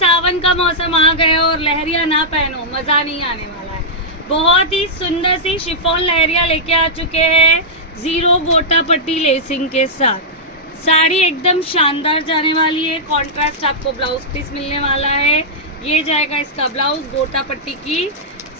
सावन का मौसम आ गया और लहरिया ना पहनो, मजा नहीं आने वाला है। बहुत ही सुंदर सी शिफॉन लहरिया लेके आ चुके हैं जीरो गोटा पट्टी लेसिंग के साथ। साड़ी एकदम शानदार जाने वाली है। कॉन्ट्रास्ट आपको ब्लाउज पीस मिलने वाला है। ये जाएगा इसका ब्लाउज गोटा पट्टी की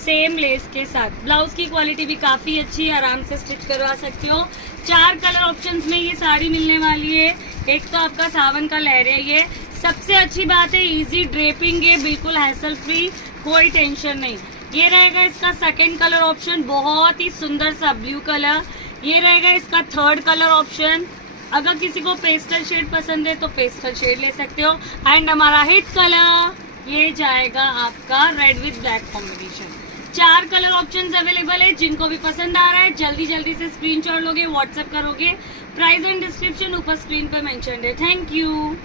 सेम लेस के साथ। ब्लाउज की क्वालिटी भी काफी अच्छी है, आराम से स्टिच करवा सकते हो। 4 कलर ऑप्शंस में ये साड़ी मिलने वाली है। एक तो आपका सावन का लहरिया, ये सबसे अच्छी बात है, इजी ड्रेपिंग है, बिल्कुल हैसल फ्री, कोई टेंशन नहीं। ये रहेगा इसका सेकंड कलर ऑप्शन, बहुत ही सुंदर सा ब्लू कलर। ये रहेगा इसका थर्ड कलर ऑप्शन। अगर किसी को पेस्टल शेड पसंद है तो पेस्टल शेड ले सकते हो। एंड हमारा हिट कलर ये जाएगा आपका read with black combination. 4 colour options available है। जिनको भी पसंद आ रहा है जल्दी जल्दी से स्क्रीनशॉट लोगे, व्हाट्सएप करोगे। प्राइस एंड डिस्क्रिप्शन ऊपर स्क्रीन पे मेंशन है। Thank you.